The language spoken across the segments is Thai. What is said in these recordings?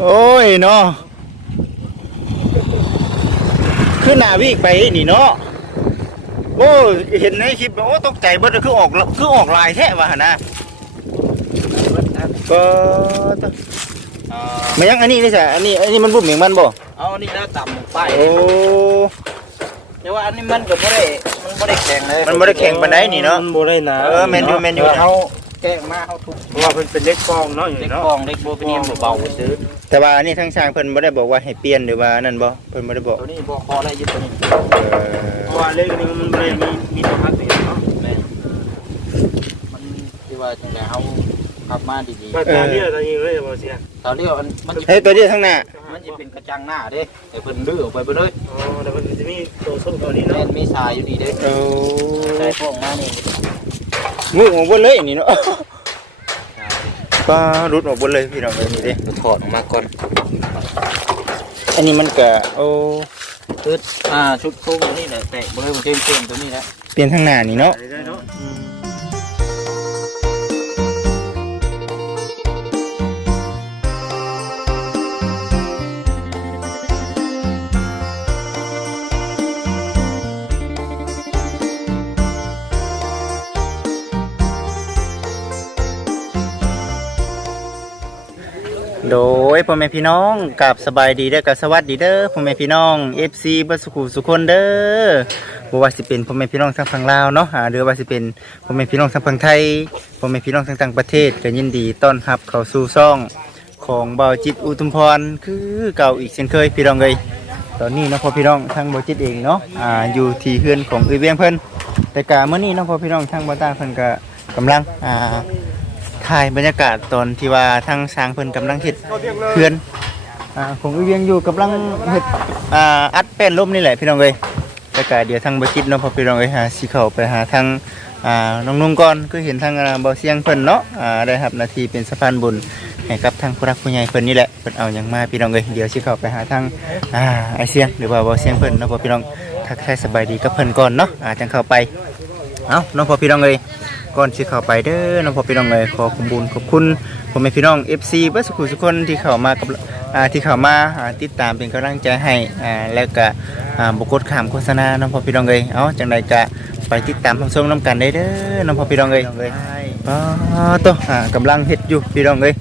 โอ้ยเนาะขึ้นหน้าวิ่งไปนี่เนาะโอ้เห็นในคลิปโอ้ตกใจเบิดเลยคือออกคือออกลายแท้ว่ะหั่นนะก็ต้องเอ่อมายังอันนี้นี่ใช่อันนี้อันนี้มันบุ่มเหมือนมันบ่เอาอันนี้แล้วต่ำไปโอ้แต่ว่าอันนี้มันก็บ่ได้มันบ่ได้แข็งเลยมันบ่ได้แข็งปานใดนี่เนาะมันบ่ได้หนาเออแม่นอยู่แม่นอยู่เฮา แกล้งมาเฮาทุบเพราะว่าเพิ่นเป็นเล็กกองเนาะอยู่เล็กเนาะ กองเล็กโบเป็นเนียมเบาๆซื้อแต่ว่าอันนี้ทางช่างเพิ่นบ่ได้บอกว่าให้เปลี่ยนหรือว่านั่นบ่เพิ่นบ่ได้บอกตัวนี้บ่คอได้ยึดตัวนี้เอเพอราะว่าเล็กนี่มันบ่ได้มีมีตัวฮักนี่เนาะแม่นมันที่ว่าจังได๋เฮาขับมาดีก็ตาเดียวตายิงเลยบ่เสียๆตอนนี้มันมันสิเฮ้ยตัวเดียวทางหน้ามันสิเป็นกระจังหน้าเด้แต่เพิ่นลื้อออกไปเบิดเลยอ๋อแต่มันจะมีตัวส้มตัวนี้แม่เนาะนมีสายอยู่ดีเด้ โอ้สายพวกมานี่ งูออกบนเลยนี่เนาะก็รุดออกบนเลยพี่น้องเอ้ยนี่เด้จะถอดออกมาก่อน อันนี้มันก็โอ้คืออ่าชุดโค้งตัวนี้แหละแตกบ่เลยมันเต็มๆตัวนี้แหละเปลี่ยนทางหน้านี่เนาะ พ่อแม่พี่น้องกับสบายดีเด้อกับสวัสดีเด้อพ่อแม่พี่น้อง FC บัสุขุสุคนเด้อบ่ว่าสิเป็นพ่อแม่พี่น้องทางฝั่งลาวเนาะอ่าหรือว่าสิเป็นพ่อแม่พี่น้องทางฝั่งไทยพ่อแม่พี่น้องทางต่างประเทศก็ยินดีต้อนรับเข้าสู่ซ่องของเบาจิตอุทุมพรคือเก่าอีกเช่นเคยพี่น้องเอ้ยตอนนี้เนาะพ่อพี่น้องทางเบาจิตเองเนาะอ่าอยู่ที่เฮือนของเอ้ยเวียงเพิ่นแต่กะมื้อนี้เนาะพ่อพี่น้องทางบ่ตาเพิ่นก็กำลังอ่า ถ่ายบรรยากาศตอนที่ว่าทางช้างเพิ่นกำลังเฮ็ดเพื่อนอ่าของเวียงอยู่กำลังเฮ็ดอ่าอัดแป้นลมนี่แหละพี่น้องเอ้ยแต่ก็เดี๋ยวทางบ่คิดเนาะพอพี่น้องเอ้ยหาสิเข้าไปหาทางอ่าน้องนุ่งก่อนคือเห็นทางอ่าบ่เสียงเพิ่นเนาะอ่าได้รับหน้าที่เป็นสะพานบุญให้กับทางผู้รักผู้ใหญ่เพิ่นนี่แหละเพิ่นเอาหยังมาพี่น้องเอ้ยเดี๋ยวสิเข้าไปหาทางอ่าไอเสียงหรือว่าบ่เสียงเพิ่นเนาะพอพี่น้องทักทายสบายดีกับเพิ่นก่อนเนาะอ่าจังเข้าไปเอ้าน้องพอพี่น้องเอ้ย ก่อนสิเข้าไปเด้อน้องพ่อพี่น้องเอ้ยขอขอบคุญขอบคุณพ่อแม่พี่น้อง FC เบิดสุขุทุกคนที่เข้ามากับอ่าที่เข้ามาอ่าติดตามเป็นกำลังใจให้อ่าแล้วก็อ่าบ่กดข้ามโฆษณาน้องพ่อพี่น้องเอ้ยเอ้าจังไดก็ไปติดตามรับชมนํกันได้เด้อน้องพ่อพี่น้องเอ้ยป้าตัวอ่ากำลังเฮ็ดอยู่พี่น้องเอ้ย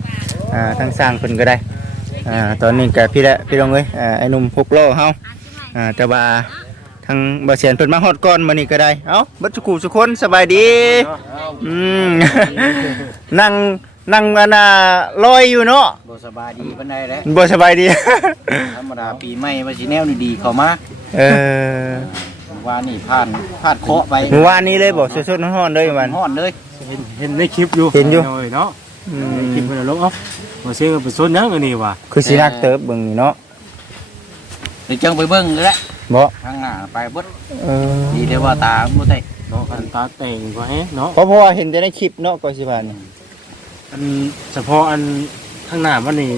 อ่าทางสร้างเพิ่นก็ได้อ่าตอนนี้ก็พี่ละพี่น้องเอ้ยอ่าไอ้หนุ่มพกล้อเฮาอ่าแต่ว่า ทางบ่เสียนเพิ่นมาฮอดก่อนมื้อนี้ก็ได้ เอ้าเบัดสุขุสุคนสบายดี อืม นั่งนั่งอันน่ะลอยอยู่เนาะบ่สบายดีปานใดแหละบ่สบายดี ธรรมดาปีใหม่ว่าสิแนวดีๆเข้ามาเออว่านี่ผ่านผ่านเคาะไปเมื่อวานนี้เลยบ่สดๆร้อนๆเลยมันฮ้อนเลย เห็นเห็นในคลิปอยู่เห็นอยู่เนาะอืในมคลิปเพิ่นเอาลงเอ้าบ่เสียก็ไปซนหยังอันนี้ว่ะคือสินักเติบเบิ่งนี่เนาะ เดี๋ยวจังไปเบิ่งเลยแหละ บ่ข้างหน้าไปเบิดเออดีเลยว่าตาบ่ได้เนาะคันตาแต่งก็แฮะเนาะเพราะเพราะว่าเห็นแต่ในคลิปเนาะก็สิว่านี่อันเฉพาะอันข้างหน้ามันนี่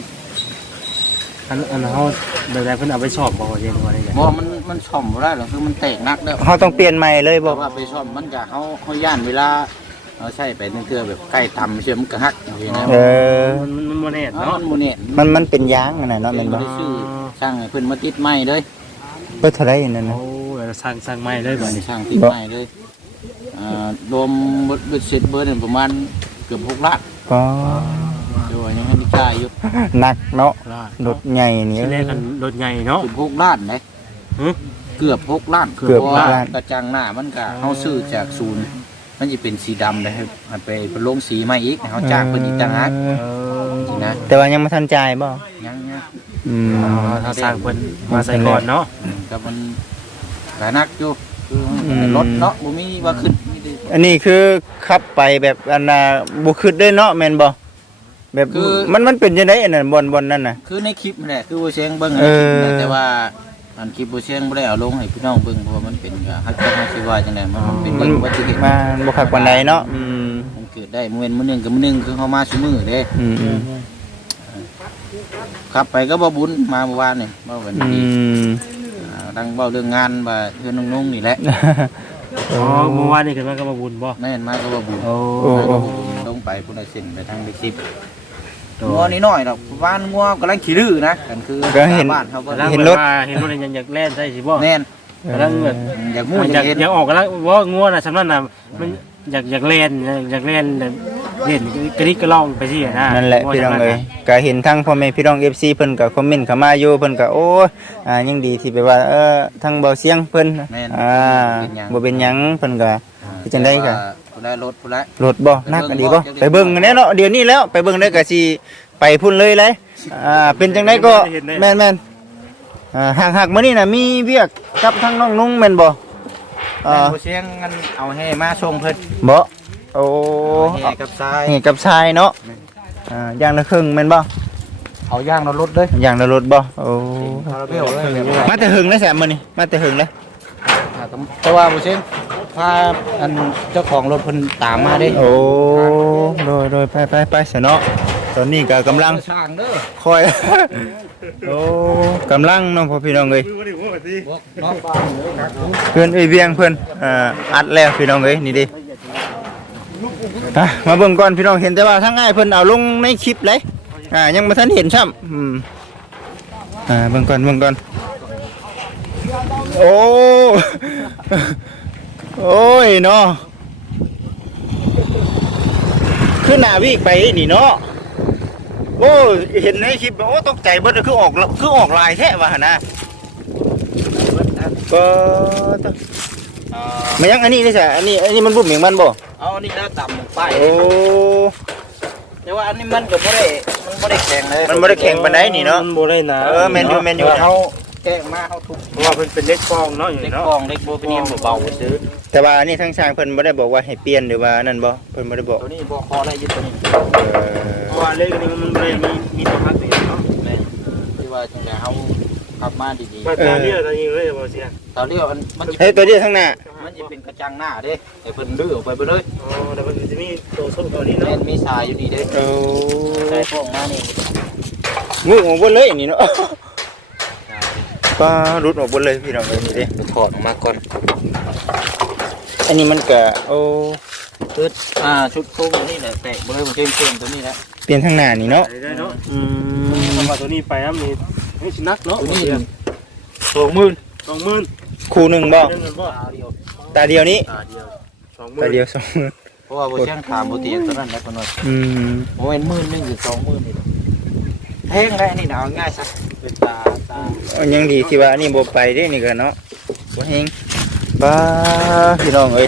อันอันเฮาแบบใดเพิ่นเอาไปสอบบ่ว่าเรียนว่าได้ไงบ่มันมันซ่อมบ่ได้หรอกคือมันแตกหนักเด้อเฮาต้องเปลี่ยนใหม่เลยเพบ่ราะว่าไปซ่อมมันก็เฮาเฮาย่านเวลาเราใช้ไปนั่นคือแบบใกล้ต่ำเชื่อมันก็หักอย่างนี้นะเออมันมันมันบ่แน่เนาะเนาะมันบ่เนี่ยมันมันเป็นยางนั่นน่ะเนาะแม่นบ่ได้ชื่อสร้างให้เพิ่นมาติดไม้เลย เบิดเท่าไหร่นั่นน่ะโอ้ยสร้างสร้างไม้ได้บ่เพิ่นนี่สร้างติดไม้เลยอ่ารวมเบิดเบิดเสร็จเบิดนั่นประมาณเกือบ6ล้านก็เดี๋ยวยังให้นิกายอยู่หนักเนาะลาดรถใหญ่นี่ที่แรกกันรถใหญ่เนาะเกือบ6ล้านเด้หึเกือบ6ล้านเกือบพระว่หกล้านกระจังหน้ามันก็เฮาซื้อจากศูนย์มันจะเป็นสีดำเลยครับมันไปลงสีใหม่อีกเฮาจ้างเพิ่นอีกต่างหากเออเออจริงนะแต่ว่ายังไม่ทันจ่ายบ่ยังเนี่ย อืมถ้าสร้างเพิ่นมาใส่ก่อนเนาะก็มันกนักอยู่คือรถเนาะบ่มีว่าขึ้นมีแต่อันนี้คือขับไปแบบอันน่ะบ่คิดได้เนาะแม่นบ่แบบคือมันมันเป็นจังได๋อันนั้นบ่อนบ่อนนั่นน่ะคือในคลิปนั่นแหละคือบ่เชียงเบิ่งในเอคลิปอนั่นแหละแต่ว่าอันคลิปบ่เชียงบ่ได้เอาลงให้พี่น้องเบิ่งเพราะว่ามันเป็นก็ฮักกันสิว่าจังไดมันมันเป็นมัเบิ่นงอุบัติเหตุมาบ่คักปานใดเนาะอืมมันเกิดได้มื้อมื้อหนึงกับมื้อหนึงคือเฮามาซุมื้อเด้อืมอืม ขับไปก็บ่บุญมาเมื่อวานนี่บ่วันอืนี้ม อ่าดังเว้าเรื่องงานว่าเฮือนน้องๆนี่แหละอ๋อเมื่อวานนี่ขึ้นมาก็มาบุญบ่แม่นมาก็บ่บุญโอ้โอ้โอ้ลงไปพุ่นน่ะเส้นไปทางเด็กสิบงัวนี่น้อยดอกบ้านงัวกำลังขี้ดื้อนะกันคือก็เห็น บ้านเขาก็กำลังเห็นแบบรถว่าเห็นรถอยากอยากแล่นใช่สิบ่แน่นกำลังแบบอยากมู่ออยายากกเห็น อยากออกกำลังว่างัวน่ะสำนักน่ะมันอยากอยากเล่นอยากเล่นแบบ เล่นกระดิกกระล่องไปสิอะนะนั่นแหละงัวพี่น้องสำกเอ้ยน่ะก็เห็นทั้งพ่อแม่พี่น้อง FC เพิ่นก็คอมเมนต์เข้ามาอยู่เพิ่นก็โอ้ยอ่ายังดีที่แบบว่าเออทั้งเบาเสียงเพิ่นแม่นอ่าบ่เป็นหยังเพิ่นก็คือจังได้ก็ผู้ได้รถผู้ได้รถบ่นักอันนี้บ่ไปเบิ่งกันแน่เนาะเดี๋ยวนี้แล้วไปเบิ่งได้ก็สิไปพุ่นเลยเลยอ่าเป็นจังไดก็แม่นๆอ่าหากๆมื้อนี้น่ะมีเวียกกับทั้งน้องนุ่งแม่นบ่แม่อ่านผู้เสียงงันเอาให้มาส่งเพิ่นบ่ โอ้แห่กับทรายนี่กับชายเนาะอ่าอย่างละครึ่งแม่นบ่เอาย่างเรารถเลยอย่างละรถบ่โอ้คาราเบลเลยแบบมาแต่หึงเลยแซมมื้อนี้มาแต่หึงเลยแต่ว่าผู้เสียงพาอันเจ้าของรถเพิ่นตามมาเด้โอ้โดยโดยไปไปไปซะเนาะตอนนี้ก็กำลังสร้างเด้อคอยโอ้กำลังน้องพ่อพี่น้องเอ้ยเนาะบ้านเด้อครับเพื่อนเอ้ยเวียงเพื่อนอ่าอัดแล้วพี่น้องเอ้ยนี่ดิ อะมาเบิ่งก่อนพี่น้องเห็นแต่ว่าทั้งง่ายเพิ่นเอาลงในคลิปเลยอ่ายังบ่ทันเห็นซ้ำอืมอ่าเบิ่งก่อนเบิ่งก่อนโอ้ โอ้ยเนาะขึ้นหน้าวิกไปนี่เนาะโอ้เห็นในคลิปโอ้ตกใจเบิดคือออกคือออกลายแท้ว่าหั่นะก็ มันยังอันนี้นี่ใช่อันนี้อันนี้มันบุ่มเหมือนมันบ่เอาอันนี้แล้วต่ำไปโอ้แต่ว่าอันนี้มันก็บ่ได้มันบ่ได้แข็งเลยมันบ่ได้แข็งปานใดนี่เนาะมันบ่ได้หนะเออแม่นอยู่แม่นอยู่เฮาแจ้งมาเฮาทุกเพราะว่ามันเป็นเล็กกองเนาะอยู่เล็กเนาะกองเล็กโบเป็นเนียมเบาๆซื้อแต่ว่าอันนี้ทางช่างเพิ่นบ่ได้บอกว่าให้เปลี่ยนหรือว่านั่นบ่เพิ่นบ่ได้บอกตัวนี้บ่คอได้ยึดตัวนี้เอเพอราะว่าเล็กนี่มันบ่ได้มีมีตัวพักนี่เนาะแม่นที่ว่าจังได๋เฮาขับมาดีมาตาเดียวตายิงเลยบ่เสียๆ ตอนนี้มันมันจะเฮ้ยตัวเดียวทางหน้ามันจะเป็นกระจังหน้าเด้ให้เพิ่นลื้อออกไปเบิดเลยอ๋อแต่มันจะมีตัวส้มตัวนี้แม่เนาะนมีสายอยู่นี่เด้โอ้สายพวกมานี่งูออกหมดเลยนี่เนาะก็รุดออกหมดเลยพี่น้องเอ้ยนี่ดิดูขอดออกมาก่อนอันนี้มันก็โอ้คืออ่าชุดโค้งตัวนี้แหละแตกบ่เลยมันเก่งๆตัวนี้แหละเปลี่ยนทางหน้านี่เนาะได้เนาะอืมคำว่าตัวนี้ไปน้ำนี่ให้สินักเนาะตัวนี้สองหมื่นสองหมื่น คู่หนึงบ่เงินบ่ตาเดียวตาเดียวนี้ตาเดียวสองหมื่ตานเดียวสองมื้อเพราะว่าบ่เชียงถามบ่เตียงตัวนั้นแล้วก็น้อยอืมโอ้ยหมื่นหนึงหรือสองหมื่นนี่แพงได้นี่นะเอาง่ายซะเป็นตาตาเอายังดีที่ว่าอันนี้บ่ไปเด้นี่ก็เนาะบ่เฮงบ้าพี่น้องเอ้ย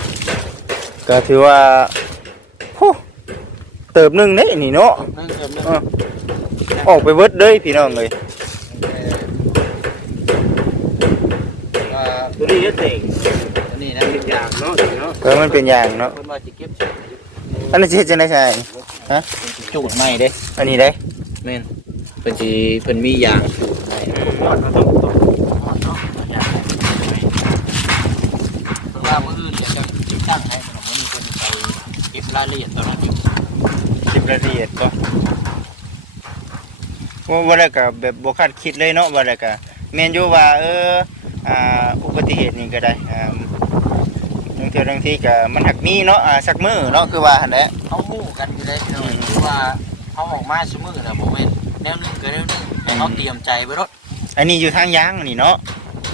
ก็ถือว่าโหเติบหนึงเด้นี่เนาะนั่งเติมนึงเออออกไปเบิดเลยพี่น้องเอ้ย ว่า ตัวนี้จะเต่งอันนี้นะเป็นอย่างเนาะเนาะก็มันเป็นอย่างเนาะเพิ่นว่าสิเก็บอันนั้นสิเฮ็ดจังได๋ใช่จูดใหม่เด้อันนี้ได้แม่นเพิ่นสิเพิ่นมียางจูดใหม่หมดเขาต้องต้องเพราะว่ามื้ออื่นเดี๋ยวจะติดตั้งให้ขนมมื้อนี้เพิ่นไปเก็บรายละเอียดตอนนั้นอยู่สิบละเอียดบ่ว่าว่าแล้วก็แบบบ่คาดคิดเลยเนาะว่าแล้วก็แม่นอยู่ว่าเออ อ่าอุบัติเหตุนี่ก็ได้อ่าบางเทื่อบางทีก็มันหักมีเนาะอ่าสักมื้อเนาะคือว่าหั่นแหละเฮาฮู้กันอยู่ได้พี่น้องคือว่าเฮาออกมาซุมื้อน่ะบ่แม่นแนวหนึงก็แนวหนึงให้เฮาเตรียมใจไว้รถอันนี้อยู่ทางยางนี่เนาะ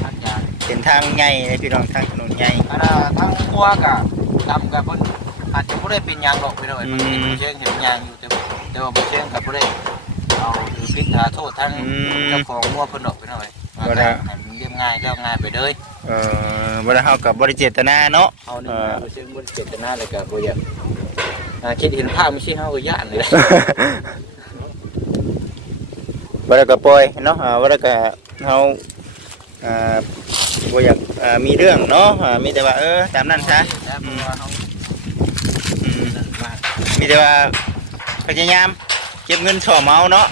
ทางยางเป็นทางใหญ่เลยพี่น้องทางถนนใหญ่อันน่ะทางครัวก็ดำกับเพิ่นอาจจะบ่ได้เป็นยางหรอกพี่น้องเพิ่นเห็นบ่เชียงเห็นยางอยู่แต่บ่แต่ว่าบ่เชียงก็บ่ได้เอาถือพิษหาโทษทั้งอืมเจ้าของงัวเพิ่นดอกพี่น้องเอ้ยบ่ได้ให้มันเรียบ ง่ายแล้วง่ายไปเลยเอ่อบ่ได้เฮาก็บ่ได้เจตนาเนาะเฮานี่มาบ่เชียงบ่ได้เจตนาเลยก็บ่อยากอ่าคิดเห็นภาพไม่ใช่เฮาก็ย่านเลยบ่ได้ก็ปล่อยเนาะอ่าบ่ได้ก็เฮาอ่าบ่อยากอ่ามีเรื่องเนาะอ่ามีแต่ว่าเออตามนั้นซะแล้วเพราะว่าเฮาอืมนั่นมากมีแต่ว่าพยายามเก็บเงินช่อเมาเนาะ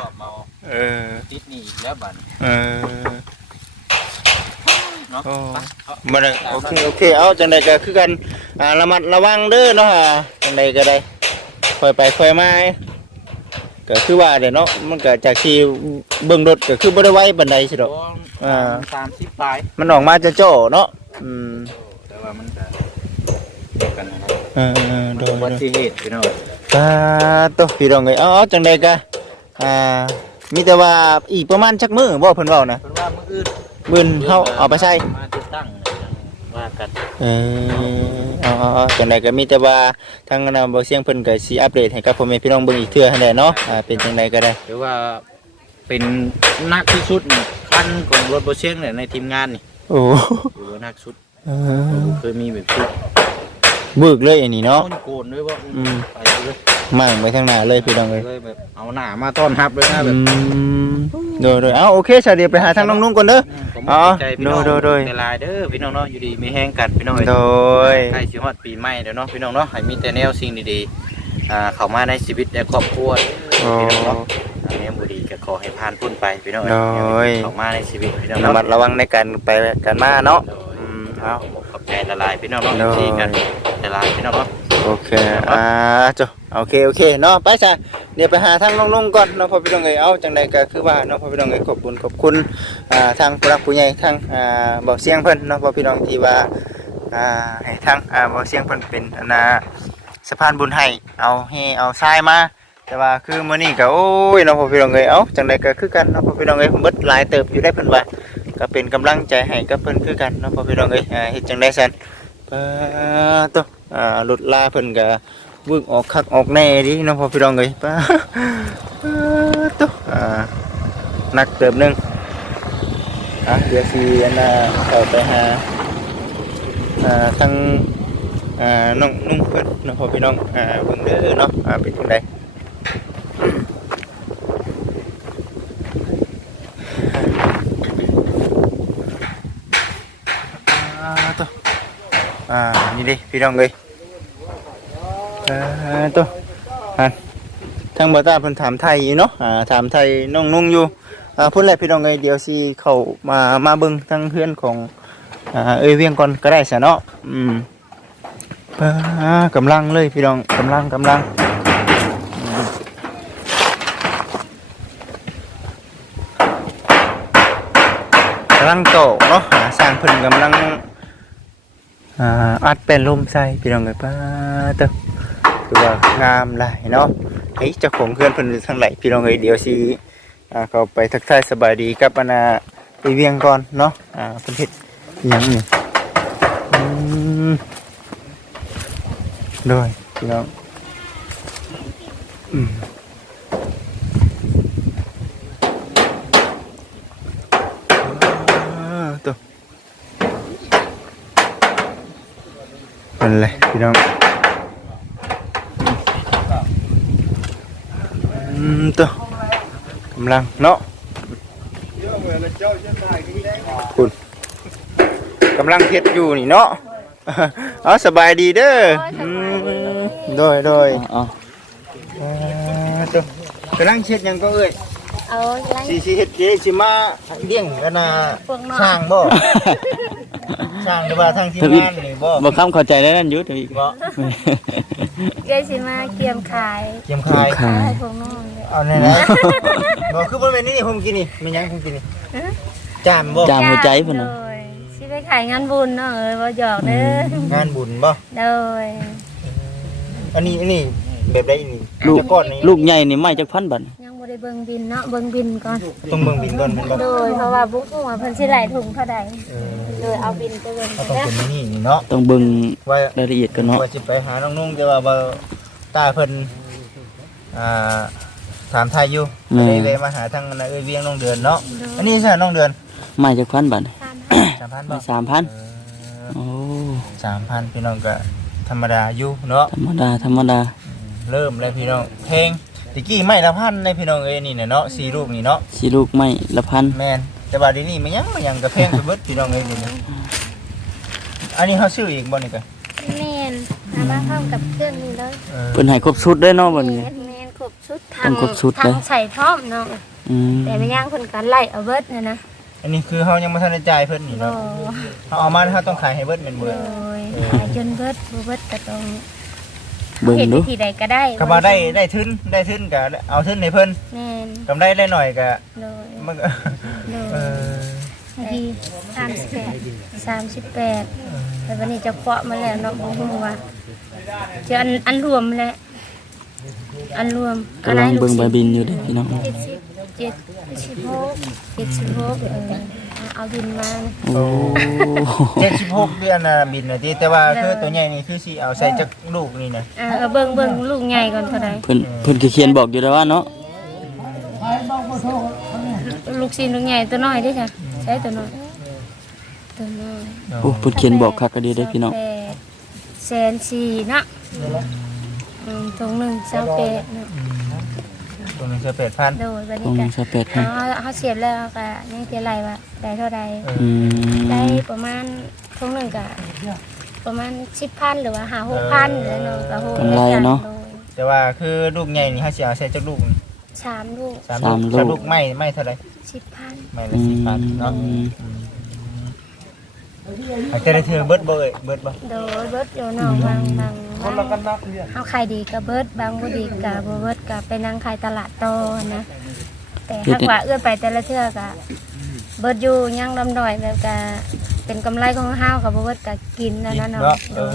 ชอบเมาเออ ติดหนี้อีกแล้วบัดเออ เนาะโอ้ไปเอาบ่ได้โอเคโอเคเอาจังใดก็คือกันอ่าระมัดระวังเด้อเนาะอ่าจังใดก็ได้ค่อยไปค่อยมาก็คือว่าเด้อเนาะมันก็จากที่เบิ่งรถก็คือบ่ได้ไวปานใดสิดอก อ่า สามสิบปลายมันออกมาจะโจ้เนาะอืมแต่ว่ามันก็เดียวกันนะครับเออเออโดอุยบัโดย ติเหตุพี่น้องตาโตพี่น้องเอ้ยเอ๋อาจังไดกะอ่ามีแต่ว่าอีกประมาณจักมื้อบ่เพิ่นเว้านะเพิ่นว่ามื้ออื่น มื้อเฮาเอาไปใช้มาติดตั้งว่ากันเออเอาเอาเอาจังไดก็มีแต่ว่าทางนำบ่เสียงเพิ่นก็สิอัปเดตให้กับพ่อแม่พี่น้องเบิ่งอีกเทื่อหั่นแหละเนาะอ่าเป็นจังไดก็ได้หรือว่าเป็นนักที่สุดนี่คันของรถบ่เชียงเนี่ยในทีมงานนี่โอ้หรือว่านักสุดเออเคยมีแบบสุดบึกเลยอันนี้เนาะเอานี่โกนด้วยว่าอืมไปเลยมั่งไปทางหน้าเลยพี่น้องเอ้ยเลยแบบเอาหน้ามาต้อนรับเลยนะแบอืบม โดยโดยเอาโอเคซะเดี๋ยวไปหาทางน้องนุ่งก่อนเด้อ ผมอ๋อใจพี่น้องโดยโดย ในลายเด้อพี่น้องเนาะอยู่ดีมีแห้งกันพี่น้องเอ้ย โดย ใกล้สิฮอดปีใหม่เด้อเนาะพี่น้องเนาะให้มีแต่แนวสิ่งดีๆอ่าเข้ามาในชีวิตและครอบครัวโอ้พี่น้องเนาะอันนี้บ่ดีก็ขอให้ผ่านพ้นไปพี่น้องเอ้โดยเข้ามาในชีวิตพี่น้องระมัดเนาะระวังในการไปกันมาเนาะโดยอืมเอาขอบใจละลายพี่น้องเนาะโดยที่กันละลายพี่น้องเนาะ โอเค อ่าจ้ะโอเค โอเค เนาะ ไปจ้ะเดี๋ยวไปหาทางน้องๆก่อนเนาะพ่อพี่น้องเอ้ยเอาจังใดก็คือว่าเนาะพ่อพี่น้องเอ้ยขอบคุณ ขอบคุณ อ่า ทางผู้รักผู้ใหญ่ทาง อ่าเบาเสียงเพิ่นเนาะพ่อพี่น้องที่ว่า อ่า ให้ทาง อ่าเบาเสียงเพิ่นเป็นอันน่ะสะพานบุญให้ เอาให้เอาทรายมาแต่ว่าคือมื้อนี้ก็โอ้ยเนาะพ่อพี่น้องเอ้ยเอาจังใดก็คือกันเนาะพ่อพี่น้องเอ้ยเบิดหลายเติบอยู่ได้เพิ่นว่าก็เป็นกำลังใจให้กับเพิ่นคือกันเนาะพ่อพี่น้องเอ้ยอ่าเฮ็ดจังได๋ซั่นปะโต อ่ารถลาเพิ่นก็วิ่งออกคักออกแน่ดิเนาะพ่อพี่น้องเอ้ยป้าตอ่าหนักเติมหนึงอะเดี๋ยวสิอันน่ะเข้าไปหาอ่าทางอ่าน้องนุ่งเพิ่นเนาะพ่อพี่น้องอ่าเบิ่งเด้อเนาะอ่าเป็นจังได อ่าตัว อ่า นี่ดิพี่น้องเลยอ่าตัวอ่าทางบอต้าเพิ่นถามไทยอยู่เนาะ อ่า ถามไทยน้องนุ่งอยู่ อ่าพิ่นแหละพี่น้องเลยเดี๋ยวสิเข้ามามาเบิ่งทางเพื่อนของอ่าเอ้ยเวียงก่อนก็ได้ซะเนาะ อืมอ่ากำลังเลยพี่น้องกำลังกำลังกำลังโตเนาะสร้างเพิ่นกำลัง อัดเป็นลมใส่พี่น้องเอ้ยป้าเต้อคือว่างามหลายเนาะเฮ้ยเจ้าของเพื่อนเพิ่นอยู่ทางไหนพี่น้องเอ้ยเดี๋ยวสิอ่าเขาไปทักทายสบายดีกับอันน่ะไปเวียงก่อนเนาะอ่าเพิ่นเฮ็ดอิหยังนี่อืมโดยพี่น้องอืมอ่าตัว เป็นไรพี่น้องอืมตัวกำลังเนาะคุณกำลังเฮ็ดอยู่นี่เนาะเอาสบายดีเด้ออืมโดยโดยอ๋ออ่าตัวกำลังเฮ็ดหยังก็เอ้ยเอาไล่สิสิเฮ็ดเจ๊สิมาเลี้ยงกันน่ะพวกน้องสร้างบ่ สร้างหรือว่าทางทีมงานนี่บ่บ่คำเข้าใจได้นั่นอยุติอีกบ่เกสิมาเกียมขายเกียมคายขายพวกน้องเลยเอาแน่นะบอกคือบ่แม่นนี่ผมกินนี่มีหยังผมกินนี่จามบ่จามหัวใจเพิ่นเลน่ะยสิไปขายงานบุญเนาะเอ้ยบ่หยอกเด้องานบุญบ่เลยอันนี้อันนี้แบบใดนี่ลูกจะก้อนนี่ลูกใหญ่นี่ไม่จักพันบาทยังบ่ได้ เบิ่งบินเนาะเบิ่งบินก่อน ต้องเบิ่งบินก่อนแม่นบ่โดยเพราะว่าบุกหัวาเพิ่นสิไหลถุงเท่าใดเออเลยเอาบินไปเบิ่งเขาเด้ต้องอเป็นนี่นี่เนาะต้องเบิ่งว่า รายละเอียดกันเนาะ ว่าสิไปหาน้องนุ่งแต่ว่าบ่ตาเพิ่นอ่าถามไทยอยู่เลยเลยมาหาทางนาเอ้ยเวียงน้องเดือนเนาะอันนี้ใช่น้องเดือนไม่จักพันบาท3,000บ่สามพันเออโอ้3,000พี่น้องก็ธรรมดาอยู่เนาะธรรมดา ธรรมดา เริ่มเลยพี่น้องเพลง ตะกี้ไม่ละพันในพี่น้องเอ้ยนี่เนี่ยเนาะสี่ลูกนี่เนาะสิลูกไม่ละพันแมนแต่ว่าเดี๋ยวนี้มันยังมันยังกระเพงไปเบิดพี่น้องเอ้ยนี่นะอันนี้เขาซื้ออีกบ่นี่ก็แม่นหามาพร้อมกับเครื่องนี้เลยเออเพิ่นให้ครบชุดเด้อเนาะบัดนี้ แม่นแม่นครบชุดทาต้องงครบชุดทาเลงยใส่พร้อมเนาะอืมแต่ไม่ย่างเพิ่นก็ไล่เอาเบิดเนยนะอันนี้คือเขายังไม่ทันได้จ่ายเพิ่นนี่โดเนาะเขาเอามาเขาต้องขายให้เบิดเงินโดเบื่อยขายจนเบิดบ่เบิดก็ต้อง เบิ่งเห็นดูวิธีใดก็ได้ก็มาได้ได้ทุนได้ทุนก็เอาทุนให้เพิ่นแม่นกำไรได้หน่อยก็โดยมันก็โดเอยอนาทีสามสิบแปดสามสิบแปดแต่วันนี้จะเคาะมาแล้วเนาะบ่ฮู้ว่าจะอันอันรวมแหละอันรวมกำลังเบิ่งใบบินอยู่เด้อพี่น้อง เจ็ดสิบเจ็ดสิบหกเจ็ดสิบหกเออ เอาบินมา โอ้76เดือนน่ะบินน่ะติแต่ว่าคือตัวใหญ่นี่คือสิเอาใส่จักลูกนี่นะอ่าเอาเบิ่งเบิ่งลูกใหญ่ก่อนเท่าไหร่เพิ่นเพิ่นก็เขียนบอกอยู่แล้วว่าเนาะลูกซีนลูกใหญ่ตัวน้อยเด้วยจ้ะใช้ตัวน้อยตัวน้อยโอ้เพิ่นเขียนบอกคักก็ดีเด้อพี่น้องแปดแสนสี่เนาะอืมตรงหนึ่งเจ้าเป็ดเนาะ ตัวหนึงคือ8,000โดยวันตรนี้งกันสเปดเขาเขาเสียบแล้วก็ยังเท่าไรวะได้เท่าใดอืมได้ประมาณทงหนึ่งก็ประมาณสิบพันหรือว่าหาหกพันแล้วเนาะก็หกกำไรเนาะโดยแต่ว่าคือลูกใหญ่นี่เฮาสิเอาใส่จักลูกนี่สามลูกสามสามลูกสามลูกไม่ไม่เท่าไหร่สิบพันไม่อืละ10บาทเนาะม อาจจะได้เธอเบิดบ่เอ้ยเบิดบ่โดยเบิร์ดอยู่เนอกบางบางบางเอาขายดีกับเบิร์ดบางบ่ดีกับบ่เบิร์ดกับไปนั่งขายตลาดโตนะ แต่ถ้าว่าเอื้อไปแต่ละเทื่อก็เบิร์ดอยู่ยังลำดอยแบบก็เป็นกำไรของเฮากับบ่เบิร์ดก็กินนั่นน่ะเนาะโดย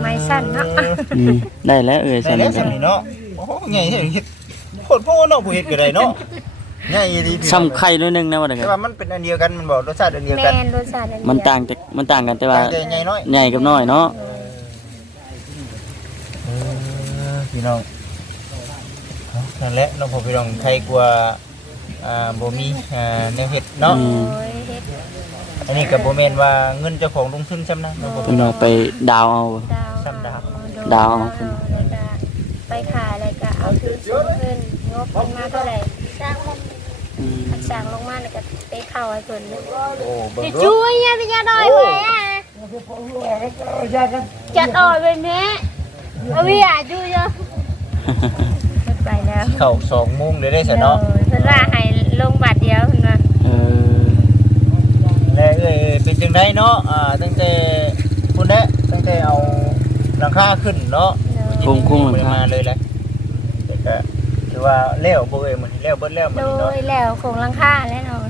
ไม่สั้นเนาะอืมได้แล้วเอ้ยได้ซั่นแล้วกัสำนนี่เนาะโอ้โหใหญ่เฮ็ดโคตรพ่อเนาะผู้เฮ็ดก็ได้เนาะ ใหญ่ดีพี่น้องซ้ำไข่ด้วยหนึงนะว่าได้แต่กันว่ามันเป็นอันเดียวกันมันบอกรสชาติอันเดียวแมกันนรสชาติอันเดียวมันต่างแต่มันต่างกันแต่ว่าแต่ใหญ่น้อยใหญ่กับน้อยเนาะเออพี่น้องเอานั่นแหละเน้องผมพี่น้องใครกลัวอ่าบ่มีอ่าแนวเฮ็ดเนาะโอ้ยเฮ็ดอันนี้ก็บ่แม่นว่าเงินเจ้าของลงทุนซ้ำนะเน้องผมเพิ่นพี่น้อว่างไปดาวเอา ดาวซ้ำดาว ดาว แล้วก็ไปขายอะไรก็เอาคืนส่งคืนงบมันมาเท่าไหร่สร้างลงอืม สร้างลงมาแล้วก็ไปเข้าให้เพิ่นเลยโอ้เบิ่งจะดูช่วยยังจะดอยไปอะจะดอยไปแม่เอาวิอาจูเยอะไปแล้วเข้า2โมงเลยได้ซะเนาะเพิ่นว่าให้ลงบาทเดียวเพิ่นว่าเออแล้วเอ้ยเป็นจังไดเนาะอ่าตั้งแต่พุ่นแหละตั้งแต่เอาหลังคาขึ้นเนาะคุ้มคุ้มบ่เลยได้คมารับเลยแหละแต่ก็ ถือว่าแล้วบ่เอ้ยมันแล้วเบิดแล้วมันโดเนาะยแล้วคงลังค่าแน่นอน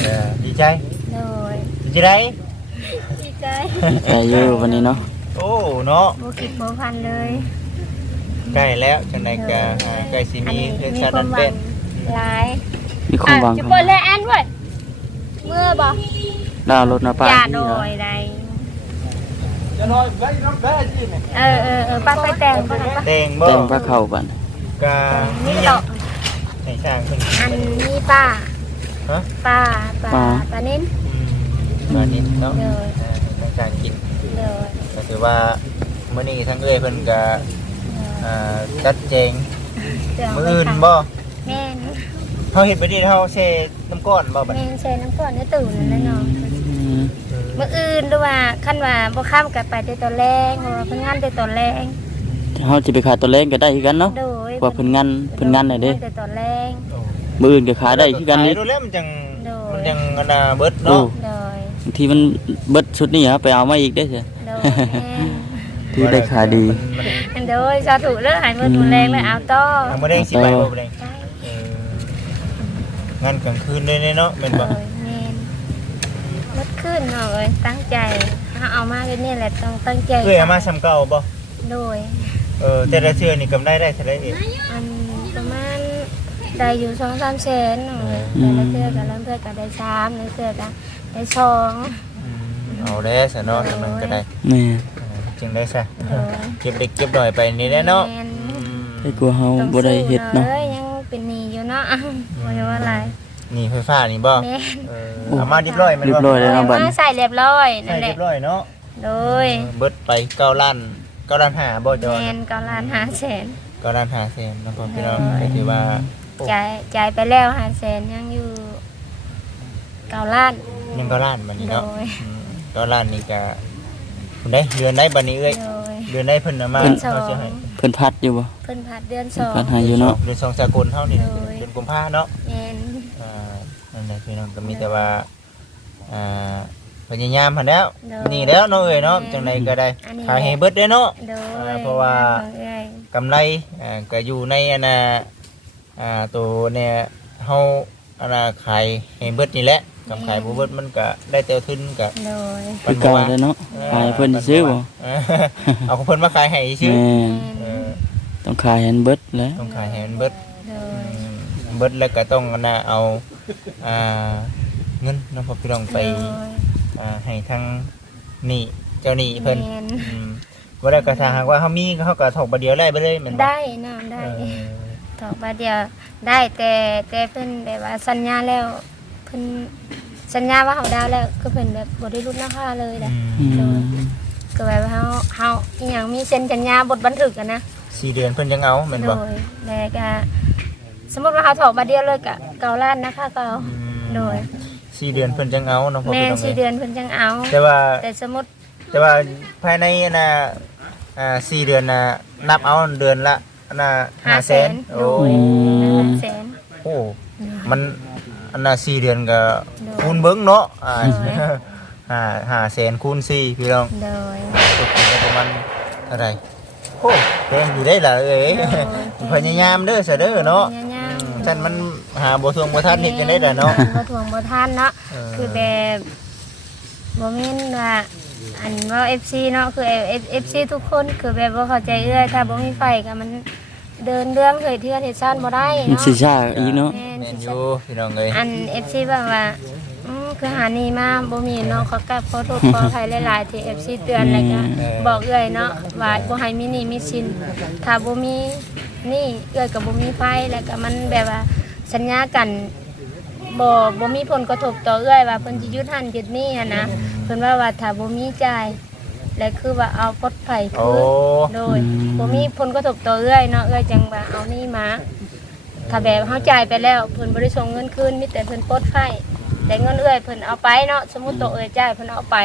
เออดีใจโดยดีใจได้ ดีใจใจอยู่วันนี้เนาะโอ้เนาะโบคิดโบพันเลยใกล้แล้วจังไดก็อ่าใกล้สิมีเรื่องชาตินั้นเป็นหลายมีความหวังจะครับเปิดเลยแอนเว้ยเมื่อบอกดาวรถนะป้าอย่าที่โดเนาะยใดเออเออเออป้าไปแต่งป้าไปแดงบ่แต่งพระเข้าบัด กานี่นี่ดอกให้ช่างเพิ่นอันนี้ป้าฮะป้าป้าป้านิ่นอืมมานิดเนาะเด้ออ่าให้ช่างกินเด้อก็ถือว่ามื้อนี้ทั้งเอ้ยเพิ่นก็อ่าจัดแจงเด้อมื้ออื่นบ่แม่นเฮาเฮ็ดไปนี่เฮาแช่น้ำก้อนบ่บัดแม่นใส่น้ำก่อนในตู้นั่นแหละเนาะอืมมื่ออื่นด้วยว่าขั้นว่าบ่ข้ามกับไปแต่ตอนแรงเพราะว่าเพิ่นงานแต่ตอนแรงเฮาสิไปขายตัวเล่นก็ได้คือกันเนาะโดย ว่าเพิ่นงานเพิ่นงานได้เด้ แต่ตอนแรงมื้ออื่นก็ขายได้คือกันนี่ขายดูแล้วมันจังโดยมันยังอันน่ะเบิดโอ้ เนาะโดยบางทีมันเบิดชุดนี้ครับไปเอามาอีกได้เสียโดยที่ได้ขายดีมันแม่นโดยสาธุเลิกหายมือตุนแรงเลยเอาต่อทางบ่ได้สิไปบ่บ่ได้ใช่เอองานกลางคืนเลยเนาะแม่นโดบ่ยแม่นลดขึ้นเนาะเอ้ยตั้งใจถ้าเอามาเป็นนี่แหละต้องตั้งใจเคยเอามาซ้ำเก่าบ่โดย เออแต่ละเทื่อนี่กำไรได้เท่าไหร่เองอันประมาณได้อยู่สองสามแสนเนาะแต่ละเทื่อกับละเทื่อก็ได้สามละเทื่อก็ได้สองอืมเอาแล้วซะเนาะกำลังก็ได้แม่เออจึงได้ซะโดยเก็บเด็กเก็บหน่อยไปนี่แหละเนาะแม่นอืมให้กลัวเฮาบ่ได้เฮ็ดเนาะอ้ยยังเป็นหนี้อยู่เนาะบ่ได้ว่าอะไรนี่ไฟฟ้านี่บ่แม่เออเอามาเรียบร้อยแม่นเรียบ่บร้อยแล้วเนาะบัดมานี้ใส่เรียบร้อยใช่นั่นแหเรีละยบร้อยเนาะโดยเออเบิดไป9ล้าน 9ล้าน5บ่จอแมนเก้าล้านห้าแสน9ล้าน5แสนเนาะพ่อพี่น้องก็ถือว่าจ่ายจ่ายไปแล้วห้าแสนยังอยู่เก้าล้านยัง9ล้านบัดนี้เนาะโดยอืม9ล้านนี่ก็คุณได้เดือนได้บัดนี้เอ้ยโดย เดือนได้เพิ่นเอามาเพิ่นสอง เอาสิให้เพิ่นพัดอยู่บ่เพิ่นผัดเดือนสเพิ่นอง พัดให้อยู่เนาะเดือนสองสากลเท่านี่โดย เดือนกุมภาเนาะ แมนอ่านั่นแหละพี่น้องก็มีแต่ว่าอ่า พยายามหันแล้วโดยนี่แล้วเนาะเอ้ยเนาะจังไดก็ได้อันนี้ ขายให้เบิดเด้อเนาะ โดยอ่าเพราะว่า เอ้ยกำไรอ่าก็อยู่ในอันน่ะอ่าตัวเนี่ยเฮาอันน่ะขายให้เบิดนี่แหละกำขายบ่เบิดมันก็ได้แต่ทุนก็ โดยคือเก่าแล้วเนาะขายเพิ่นสิซื้อบ่เออเอาของเพิ่นมาขายให้ซื่อแม่นเออต้องขายให้มันเบิดแหล้วต้องขายให้มันเบิดโดอืยมเบิดแล้วก็ต้องอันน่ะเอาอ่าเงินน้องพ่อพี่น้องไปโดย อ่าให้ทางหนี่เจ้าหนี้เพิ่นแม่นอืมบ่ได้ก็ถ้าหากว่าเฮามีเขาก็ถกบ่เดียวไล่ไปเลยแม่นบ่ได้นะได้เออตอกบาเดียวได้แต่แต่เพิ่นแบบว่าสัญญาแล้วเพิ่นสัญญาว่าเฮาดาวแล้วก็เพิ่นแบบบ่ได้ลดราคาเลยนะ อืม ก็แบบว่าเฮาเฮาอีหยังมีเซ็นสัญญาบทบันทึกอะนะ สี่เดือนเพิ่นยังเอาแม่นโดบ่ยแล้วก็สมมุติว่าเฮาถอกบาเดียวเลยก็เก้าล้านนะคะเก้าอืมโดย สี่เดือนเพิ่นยังเอาน้องพ่อแม่พี่นน้องสี่เอ้ยเดือนเพิ่นจังเอา แต่ว่าแต่สมมุติแต่ว่าภายในน่ะอ่าสี่เดือนน่ะนับเอาเดือนละน่ะ500,000โดโอ้ยมแสน โอ้มันอันน่ะสี่เดือนก็คูณเบิ่งเนาะอ่าห้าห้าแสนคูณสี่พี่น้อง โดย ตกเป็นประมาณเท่าไหร่โอ้แพงอยู่ได้ล่ะเอ้ยพยายามเด้อซะเด้อเนาะย่างอืมๆท่านมัน หาบ่ทวงบ่ทันเฮ็ดจังได๋ล่ะเนาะบ่ทวงบ่ทันเนาะเออคือแบบบ่แม่นว่าอันว่า FC เนาะคือ FC ทุกคนคือแบบบ่เข้าใจเอื้อยถ้าบ่มีไฟก็มันเดินเรื่องเคยเทือนเฮ็ดซ่านบ่ได้มันเนาะสิซ่าอีกเนาะแม่นแม่นสิอยู่พี่น้องเอ้ยอัน FC แบบว่าอืมคือหานี่มาบ่มีเนาะขอกราบขอโทษขออภัยหลายๆที่ FC เตือนแล้วก็บอกเอื้อยเนาะว่าบ่ให้มีหนี้มีสินถ้าบ่มีหนี่เอื้อยก็บ่มีไฟแล้วก็มันแบบว่า สัญญากันบ่บ่มีผลกระทบต่อเอื้อยว่าเพิ่นสิหยุดหันหยุดนี่หันนะเพิ่นว่าว่าถ้าบ่มีจ่ายและคือว่าเอาปลดไผโอ้คืนโดยบ่มีผลกระทบต่อเอื้อยเนาะเอื้อยจังว่าเอานี่มาถ้าแบบเฮาจ่ายไปแล้วเพิ่นบ่ได้ส่งเงินคืนมีแต่เพิ่นปลดไผแต่เงินเอื้อยเพิ่นเอาไปเนาะสมมุติตัวเอื้อยจ่ายเพิ่นเอาไป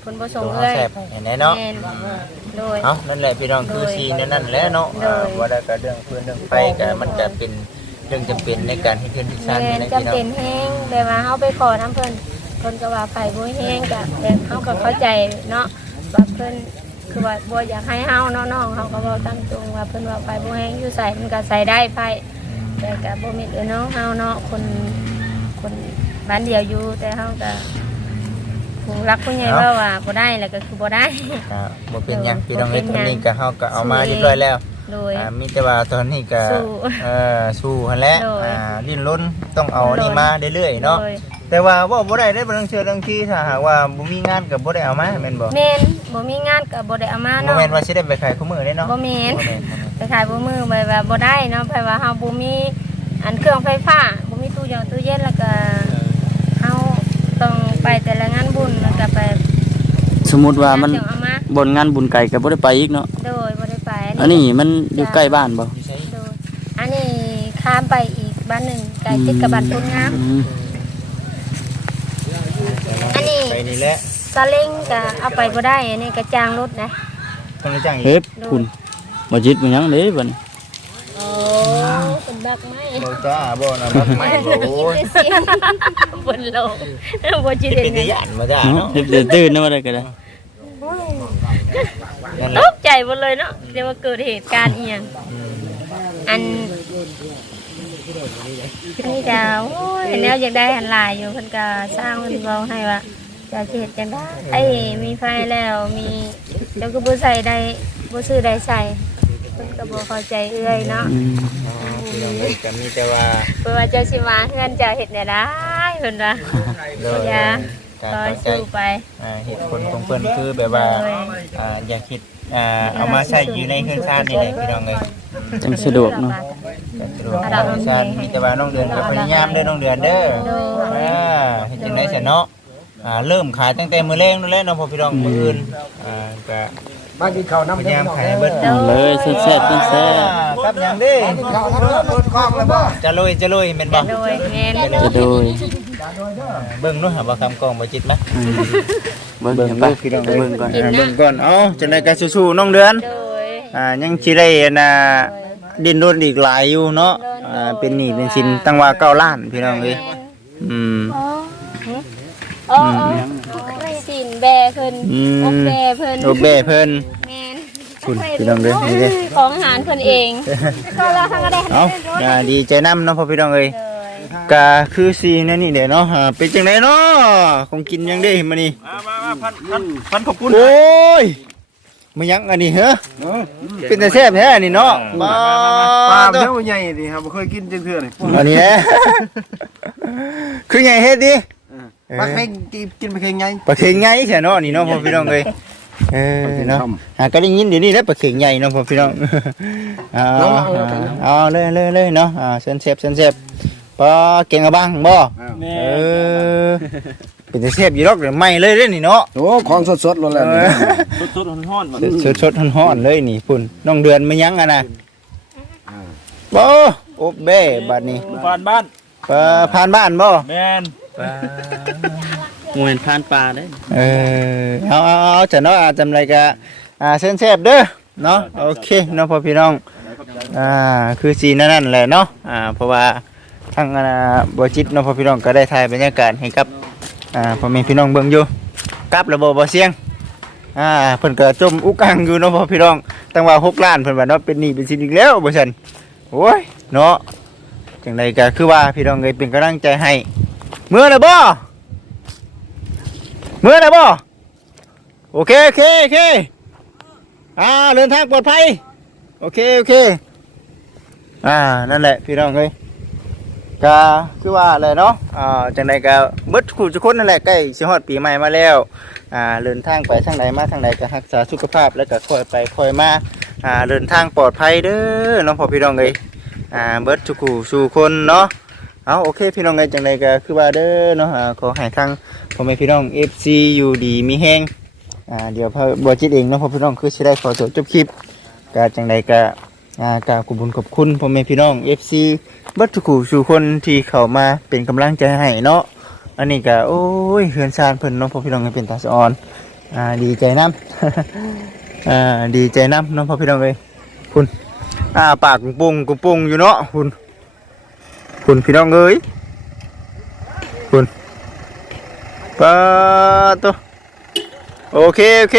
เพิ่นบ่ส่งตัวเอื้อยแซ่บเห็นไหมเนาะแม่นโดย เอ้านั่นแหละพี่น้องคือซีนั่นนั่นแหละเนาะโดยอ่าบ่ได้ก็เรื่องพื้นเรื่องไฟก็มันก็เป็น เรื่องจำเป็นในการให้เพิ่นที่สร้างแม่นี่นนะจำพี่น้องเป็นแฮงแบบว่าเฮาไปขอน้ำเพิ่นเพิ่นก็ว่าไผบ่แฮงก็แบบเฮาก็เข้าใจเนาะว่าเพิ่นคือว่าบ่อยากให้เฮาเนาะน้องเฮาก็เว้าตั้งตรงว่าเพิ่นว่าไผบ่แฮงอยู่ใส่มันก็ใส่ได้ไผแต่ก็บ่มีเออน้องเฮาเนาะคนคนบ้านเดียวอยู่แต่เฮาก็ผู้รักผู้ใหญ่ว่าว่าบ่ได้แล้วก็คือบ่ได้ก็บ่เป็นหยังเออพี่น้องเอ้ยบ่เป็นหยังตอนนี้ก็เฮาก็เอามาสู้เรียบร้อยแล้ว โดย อ่ามีแต่ว่าตอนนี้ก็สู้เอ่อสู้หั่นแหละโดยอ่าดิ้นรนต้องเอานี่มาเรื่อยๆเนาะโดย แต่ว่าว่าบ่ได้ได้บ่ต้องเชื่อเรื่องที่ถ้าหากว่าบ่มีงานก็บ่ได้เอามาแม่นบ่แม่นบ่มีงานก็บ่ได้เอามาบ่เนาะแม่นว่าสิได้ไปขายคู่มือได้เนาะบ่แม่นบ่แม่นบ่แม่นไปขายบ่มือไปว่าบ่ได้เนาะเพราะว่าเฮาบ่มีอันเครื่องไฟฟ้าบ่มีตู้เย็นตู้เย็นแล้วก็เฮาต้องไปแต่ละงานบุญแล้วก็ไปสมมุติว่ามันเดี๋ยวเอามาบนงานบุญไก่ก็บ่ได้ไปอีกเนาะโดยบ่ได้ไป อันนี้มันอยู่ใกล้บ้านบ่อยู่ไสโดยอันนี้ข้ามไปอีกบ้านหนึงไกลติดกับบ้านพุ่นงามอืมอันนี้ไปนี่แหละซาเล้งก็เอาไปบ่ได้อันนี้ก็จ้างรถนะต้องได้จ้างอีกเฮ็ดคุณบ่จิตบ่หยังเด้บัดนี้โอ้เป็นบักไม้บ่จ้าบ่นะบักไม้บ่โอ้ยบนโลกบ่จิสิได้เป็นหยังตาย่านบ่จ้าเนาะเนาะเฮ็ดได้ตื่นนะว่าได้ก็ได้ นั่นแหตละกใจหมดเลยเนาะเดี๋ยวว่าเกิดเหตุการณ์อีหยังอืมอันนี่ดาวโอ้ยแนวอยากได้หันหลายอยู่เพิ่นก็สร้างเพิ่นเว้าให้ว่าจะสิเฮ็ดจังได้ไอ้มีไฟแล้วมีเดี๋ยวก็บ่ใส่ได้บ่ซื้อได้ใส่เพิ่นก็บ่เข้าใจเอื้อยเนาะอืมอ๋อพี่น้องเอ้ยก็มีแต่ว่าเพิ่นว่าเจ้าสิมาเฮือนจะเฮ็ดแนวได้เพิ่นว่า โดยอย่า การคอยเข้าใจสู้ไป อ่าเหตุผลของเพิ่นคือแบบว่าอ่าอยากคิด อ่าเอามาใช้อยู่ในเครื่องชาตินี่แหละพี่น้องเอ้ยจังสะดวกเนาะจะสะดวกในเครื่องชาติมีแต่ว่าน้องเดือนก็พยายามเด้อน้องเดือนเด้อโดยอ่าเฮ็ดจังได๋ซะเนาะอ่าเริ่มขายตั้งแต่มื้อแรงนั่นแหละเนาะพ่อพี่น้องมื้ออื่นอ่าก็มากินข้าวน้ำพยายามขายให้เบิดเอาเลยแซ่บๆแซ่บอ่าครับหยังเด้ข้าวน้ำเปิดคลองแล้วบ่จะลุยจะลุยแม่นบ่โดยแม่นๆจะโดยเบิ่งนู่นหาว่าคำกล้องบ่จิตไหมอืม เบิ่งเบิ่งไปพี่น้องเบิ่งก่อน อ่าเบิ่งก่อนเอ้าจังได๋ก็สู้ๆน้องเดือน โดย อ่ายังสิได้อันน่ะดินรนอีกหลายอยู่เนาะอ่าเป็นหนี้เป็นสินตั้งว่าเก้าล้านพี่น้องเอ้ยอืม อ๋ออ๋อสินแบเพิ่นอืม อบแบเพิ่นโอเบเพิ่น แม่นคุณพี่น้องเด้อนี่เด้อ ของอาหารเพิ่นเอง ก็เราทางก็ได้ เอ้าอย่าดีใจนํเนาะพ่อพี่น้องเอ้ยเลย กะคือสีนั่นนี่เด้เนาะอ่าเป็นจังไดเนาะของกินยังได้มานี่มามามาพันพันพันขอบคุณโอ้ยมันยังอันนี้เหรอเป็นแต่แซ่บแท้อันนี้เนาะมาปลาตัวเท่าใหญ่ดิครับบ่เคยกินจังเทื่อนี่อันนี้แหละคือไงเฮ็ดดิปลาเค็งกินกินปลาเค็งไงปลาเข็งใหญ่ใช่เนาะนี่เนาะพ่อพี่น้องเอ้ยเออเนาะหาก็ได้ยินเดี๋ยวนี้แล้วปลาเข็งใหญ่เนาะพ่อพี่น้องเอาเอาเลยเลยเลยเนาะอ่าเส้นเซฟเส้นเซฟ ปลาเก่งกระบังบ่แม่เออเป็นแต่เซฟอยู่หรอกเดี๋ยวไหม่เลยเด้อนี่เนาะ โอ้ของสดๆเลยแหละสดๆร้อนๆมาสดสดๆร้อนๆเลยนี่พุ่นน้องเดือนไม่ยั้งอะนะบ่โอบเบ้บัดนี้บ้านบ้านปลาผ่านบ้านบ่แม่นมวยผ่านปลาได้ เออเอาเอาเอาจะเนาะอาจำไรกะอ่าเส้นเซฟเด้อเนาะโอเคเนาะพ่อพี่น้องอ่าคือสีนั่นนั่นแหละเนาะอ่าเพราะว่า ทางอ่าบจิตเนาะพ่อพี่น้องก็ได้ถ่ายบรรยากาศให้กับอ่าพ่อแม่พี่น้องเบิ่งอยู่กับระบบบเสียงอ่าเพิ่นก็จมอุกังอยู่เนาะพ่อพี่น้องตั้งว่า6ล้านเพิ่นว่าเนาะเป็นหนี้เป็นสินอีกแล้วบ่ซั่นโอ้ยเนาะจังไดก็คือว่าพี่น้องเอ้ยเป็นกำลังใจให้เมื่อแล้วบ่เมื่อไหร่บ่โอเคโอเคโอเคอ่าเดินทางปลอดภัยโอเคโอเคอ่านั่นแหละพี่น้องเอ้ย ก็คือว่าอะไรเนาะอ่าจังใดก็เบิดคู่ทุกคนนั่นแหละใกล้สิฮอดปีใหม่มาแล้วอ่าเดินทางไปทางใดมาทางใดก็รักษาสุขภาพแล้วก็ค่อยไปค่อยมาอ่าเดินทางปลอดภัยเด้อน้องพ่อพี่น้องเอ้ยอ่าเบิดทุกคู่สู่คนเนาะเอาโอเคพี่น้องเอ้ยจังใดก็คือว่าเด้อเนาะอ่าขอให้ทางพ่อแม่พี่น้อง FC อยู่ดีมีแห้งอ่าเดี๋ยวพอบัวจิตเองเนาะพ่อพี่น้องคือสิได้ขอจบจบคลิปก็จังใดก็ อ่ากราบขอบคุญขอบคุณพ่อแม่พี่น้อง FC เบัดทุกคู่สู่คนที่เข้ามาเป็นกำลังใจให้เนาะอันนี้ก็โอ้ยเฮือนซานเพิ่นเนาะพ่อพี่น้องให้เป็นตาสะออนอ่าดีใจนํอ่าดีใจนํเนาะพ่อพี่น้องเอ้ยคุณอ่าปากกุงปุงกุงปุงอยู่เนาะคุณคุณพี่น้องเอ้ยปะตัวโอเคโอเค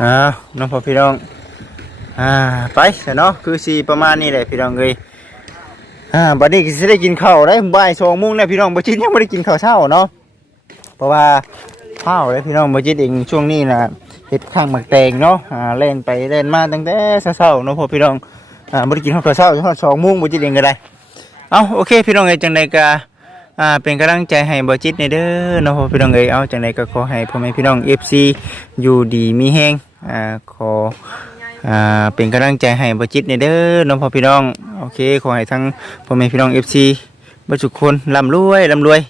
อ่าน้องพ่อพี่น้อง อ่าไปเถอะเนาะคือสีประมาณนี้แหละพี่น้องเลยอ่าบัดนี้ก็สิได้กินข้าวได้บ่ายสองโมงแล้วพี่น้องบ่จิตยังไม่ได้กินข้าวเช้าเนาะเพราะว่าข้าวเลยพี่น้องบ่จิตเองช่วงนี้นะเฮ็ดข้างหมักแตงเนาะอ่าเล่นไปเล่นมาตั้งแต่เช้าเนาะพอพี่น้องอ่าบ่ได้กินข้าวเช้าจนสองโมงบ่จิตเองก็ได้เอาโอเคพี่น้องเอ้ยจังไดก็อ่าเป็นกำลังใจให้บอจิตในเด้อเนาะพอพี่น้องเอ้ยเอาจังไดก็ขอให้พ่อแม่พี่น้อง FC อยู่ดีมีแฮงอ่าขอ อ่าเป็นกำลังใจให้บอจิตในเด้อเนาะพ่อพี่น้องโอเคขอให้ทั้งพ่อแม่พี่น้อง FC บ่ทุกคนร่ำรวยร่ำรวย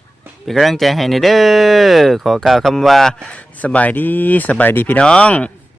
เป็นกำลังใจให้ในเด้อขอกล่าวคำว่าสบายดีสบายดีพี่น้อง